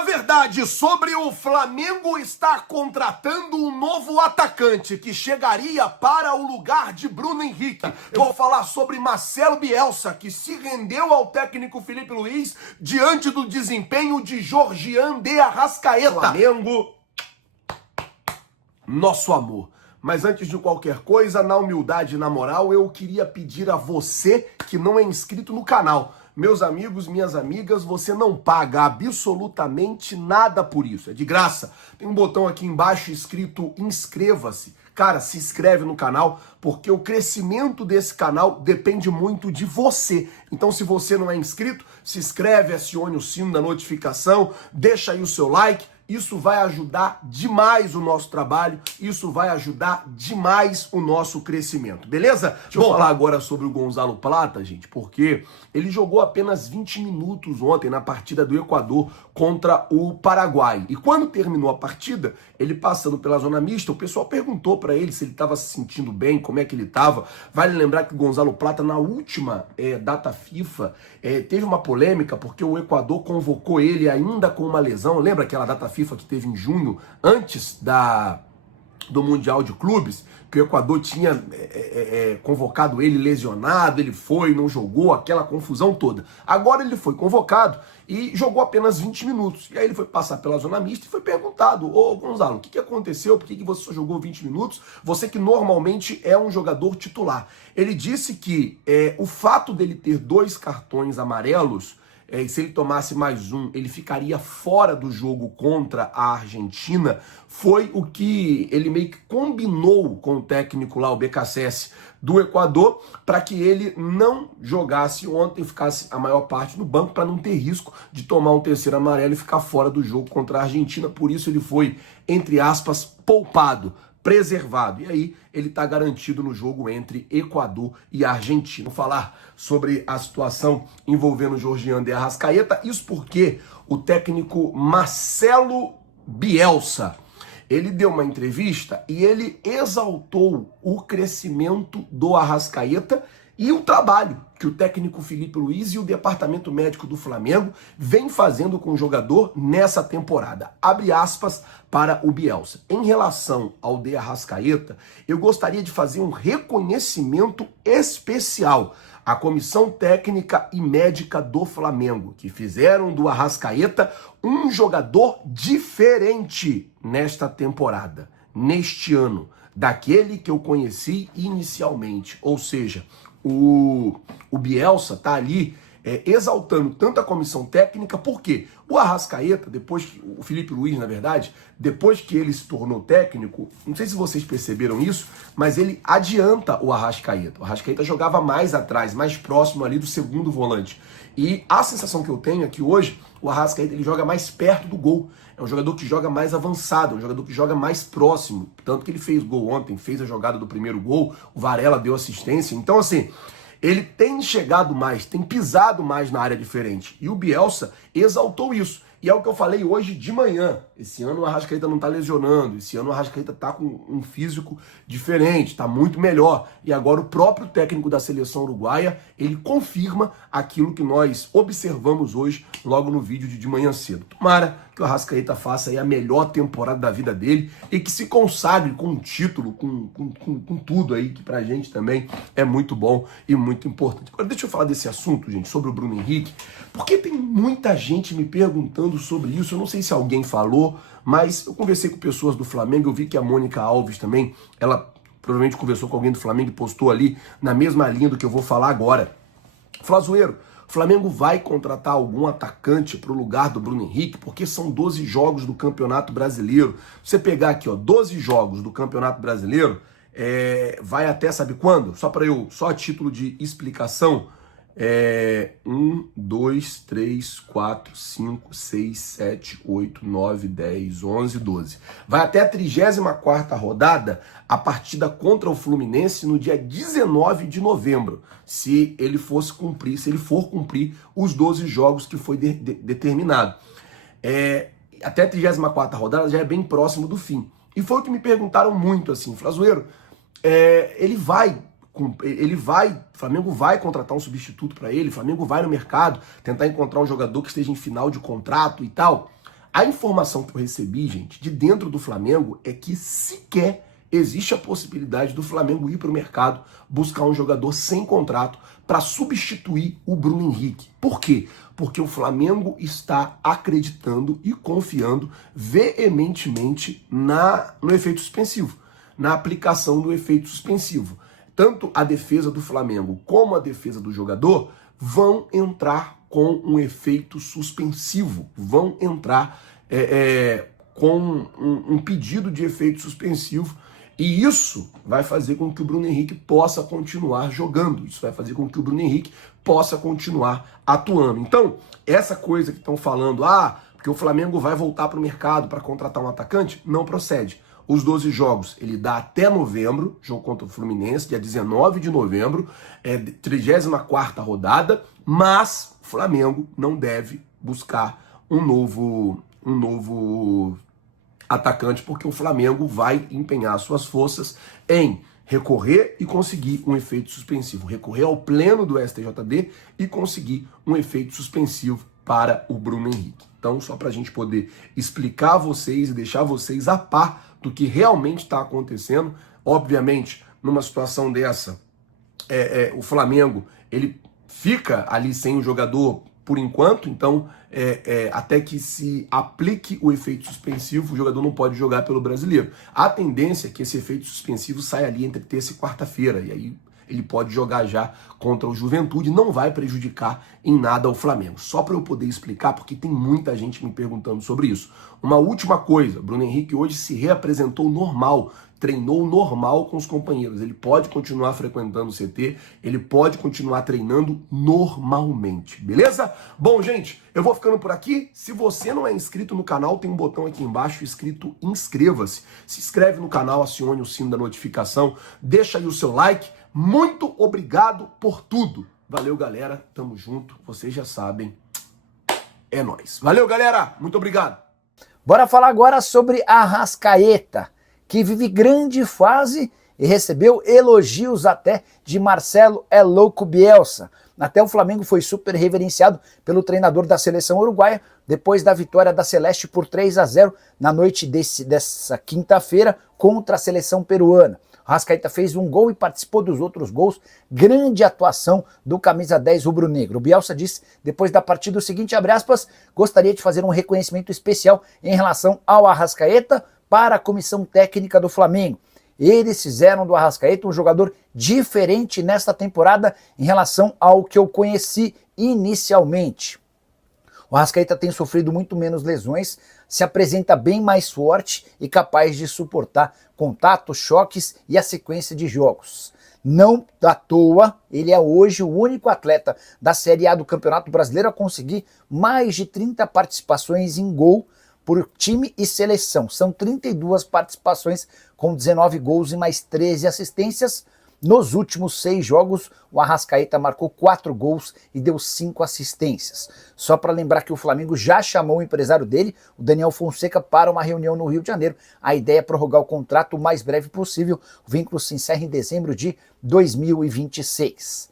A verdade sobre o Flamengo está contratando um novo atacante que chegaria para o lugar de Bruno Henrique. Eu vou falar sobre Marcelo Bielsa, que se rendeu ao técnico Felipe Luiz diante do desempenho de Jorgian de Arrascaeta. Flamengo, nosso amor. Mas antes de qualquer coisa, na humildade e na moral, eu queria pedir a você que não é inscrito no canal. Meus amigos, minhas amigas, você não paga absolutamente nada por isso, é de graça. Tem um botão aqui embaixo escrito inscreva-se. Cara, se inscreve no canal, porque o crescimento desse canal depende muito de você. Então, se você não é inscrito, se inscreve, acione o sino da notificação, deixa aí o seu like. Isso vai ajudar demais o nosso trabalho, isso vai ajudar demais o nosso crescimento, beleza? Deixa eu falar agora sobre o Gonzalo Plata, gente, porque ele jogou apenas 20 minutos ontem na partida do Equador contra o Paraguai. E quando terminou a partida, ele passando pela zona mista, o pessoal perguntou para ele se ele estava se sentindo bem, como é que ele estava. Vale lembrar que o Gonzalo Plata, na última data FIFA, teve uma polêmica porque o Equador convocou ele ainda com uma lesão. Lembra aquela data FIFA que teve em junho, antes do Mundial de Clubes, que o Equador tinha convocado ele lesionado, ele foi, não jogou, aquela confusão toda. Agora ele foi convocado e jogou apenas 20 minutos. E aí ele foi passar pela zona mista e foi perguntado: ô Gonzalo, o que aconteceu? Por que você só jogou 20 minutos? Você que normalmente é um jogador titular. Ele disse que o fato dele ter 2 cartões amarelos, e se ele tomasse mais um, ele ficaria fora do jogo contra a Argentina, foi o que ele meio que combinou com o técnico lá, o BKSS do Equador, para que ele não jogasse ontem, ficasse a maior parte no banco, para não ter risco de tomar um terceiro amarelo e ficar fora do jogo contra a Argentina. Por isso ele foi, entre aspas, poupado, preservado. E aí ele está garantido no jogo entre Equador e Argentina. Vou falar sobre a situação envolvendo Jorgian de Arrascaeta. Isso porque o técnico Marcelo Bielsa, ele deu uma entrevista e ele exaltou o crescimento do Arrascaeta e o trabalho que o técnico Felipe Luiz e o departamento médico do Flamengo vem fazendo com o jogador nessa temporada. Abre aspas para o Bielsa. Em relação ao de Arrascaeta, eu gostaria de fazer um reconhecimento especial à comissão técnica e médica do Flamengo, que fizeram do Arrascaeta um jogador diferente nesta temporada, neste ano, daquele que eu conheci inicialmente. Ou seja, o Bielsa tá ali exaltando tanto a comissão técnica, porque o Arrascaeta, depois que o Felipe Luiz, na verdade, depois que ele se tornou técnico, não sei se vocês perceberam isso, mas ele adianta o Arrascaeta. O Arrascaeta jogava mais atrás, mais próximo ali do segundo volante. E a sensação que eu tenho é que hoje o Arrascaeta ele joga mais perto do gol. É um jogador que joga mais avançado, é um jogador que joga mais próximo. Tanto que ele fez gol ontem, fez a jogada do primeiro gol, o Varela deu assistência. Então, assim, ele tem chegado mais, tem pisado mais na área diferente. E o Bielsa exaltou isso. E é o que eu falei hoje de manhã. Esse ano o Arrascaeta não tá lesionando. Esse ano o Arrascaeta tá com um físico diferente, tá muito melhor. E agora o próprio técnico da seleção uruguaia, ele confirma aquilo que nós observamos hoje, logo no vídeo de manhã cedo. Tomara que o Arrascaeta faça aí a melhor temporada da vida dele e que se consagre com um título, com tudo aí, que pra gente também é muito bom e muito importante. Agora deixa eu falar desse assunto, gente, sobre o Bruno Henrique, porque tem muita gente me perguntando sobre isso. Eu não sei se alguém falou, mas eu conversei com pessoas do Flamengo, eu vi que a Mônica Alves também, ela provavelmente conversou com alguém do Flamengo e postou ali na mesma linha do que eu vou falar agora. Flazoeiro, o Flamengo vai contratar algum atacante para o lugar do Bruno Henrique, porque são 12 jogos do Campeonato Brasileiro. Você pegar aqui, ó, 12 jogos do Campeonato Brasileiro, vai até, sabe quando? Só a título de explicação, 1, 2, 3, 4, 5, 6, 7, 8, 9, 10, 11, 12. Vai até a 34ª rodada, a partida contra o Fluminense no dia 19 de novembro, se ele for cumprir os 12 jogos que foi determinado. Até a 34ª rodada já é bem próximo do fim. E foi o que me perguntaram muito, assim, Flazoeiro, o Flamengo vai contratar um substituto para ele, o Flamengo vai no mercado tentar encontrar um jogador que esteja em final de contrato e tal. A informação que eu recebi, gente, de dentro do Flamengo é que sequer existe a possibilidade do Flamengo ir para o mercado buscar um jogador sem contrato para substituir o Bruno Henrique. Por quê? Porque o Flamengo está acreditando e confiando veementemente no efeito suspensivo, na aplicação do efeito suspensivo. Tanto a defesa do Flamengo como a defesa do jogador vão entrar com um efeito suspensivo, vão entrar com um pedido de efeito suspensivo, e isso vai fazer com que o Bruno Henrique possa continuar jogando, isso vai fazer com que o Bruno Henrique possa continuar atuando. Então, essa coisa que estão falando, porque o Flamengo vai voltar para o mercado para contratar um atacante, não procede. Os 12 jogos, ele dá até novembro, jogo contra o Fluminense, dia 19 de novembro, 34ª rodada, mas o Flamengo não deve buscar um novo atacante, porque o Flamengo vai empenhar suas forças em recorrer e conseguir um efeito suspensivo, recorrer ao pleno do STJD e conseguir um efeito suspensivo para o Bruno Henrique. Então, só para a gente poder explicar a vocês e deixar vocês a par do que realmente está acontecendo. Obviamente, numa situação dessa, o Flamengo ele fica ali sem o jogador por enquanto, então até que se aplique o efeito suspensivo, o jogador não pode jogar pelo Brasileiro. A tendência é que esse efeito suspensivo saia ali entre terça e quarta-feira, e aí ele pode jogar já contra o Juventude, não vai prejudicar em nada o Flamengo. Só para eu poder explicar, porque tem muita gente me perguntando sobre isso. Uma última coisa, Bruno Henrique hoje se reapresentou normal, treinou normal com os companheiros. Ele pode continuar frequentando o CT, ele pode continuar treinando normalmente, beleza? Bom, gente, eu vou ficando por aqui. Se você não é inscrito no canal, tem um botão aqui embaixo escrito inscreva-se. Se inscreve no canal, acione o sino da notificação, deixa aí o seu like. Muito obrigado por tudo. Valeu, galera. Tamo junto. Vocês já sabem. É nóis. Valeu, galera. Muito obrigado. Bora falar agora sobre Arrascaeta, que vive grande fase e recebeu elogios até de Marcelo É Louco Bielsa. Até o Flamengo foi super reverenciado pelo treinador da seleção uruguaia depois da vitória da Celeste por 3-0 na noite dessa quinta-feira contra a seleção peruana. Arrascaeta fez um gol e participou dos outros gols. Grande atuação do camisa 10 rubro-negro. O Bielsa disse, depois da partida, o seguinte, abre aspas, gostaria de fazer um reconhecimento especial em relação ao Arrascaeta para a comissão técnica do Flamengo. Eles fizeram do Arrascaeta um jogador diferente nesta temporada em relação ao que eu conheci inicialmente. O Arrascaeta tem sofrido muito menos lesões, se apresenta bem mais forte e capaz de suportar contatos, choques e a sequência de jogos. Não à toa, ele é hoje o único atleta da Série A do Campeonato Brasileiro a conseguir mais de 30 participações em gol por time e seleção. São 32 participações com 19 gols e mais 13 assistências. Nos últimos 6 jogos, o Arrascaeta marcou 4 gols e deu 5 assistências. Só para lembrar que o Flamengo já chamou o empresário dele, o Daniel Fonseca, para uma reunião no Rio de Janeiro. A ideia é prorrogar o contrato o mais breve possível. O vínculo se encerra em dezembro de 2026.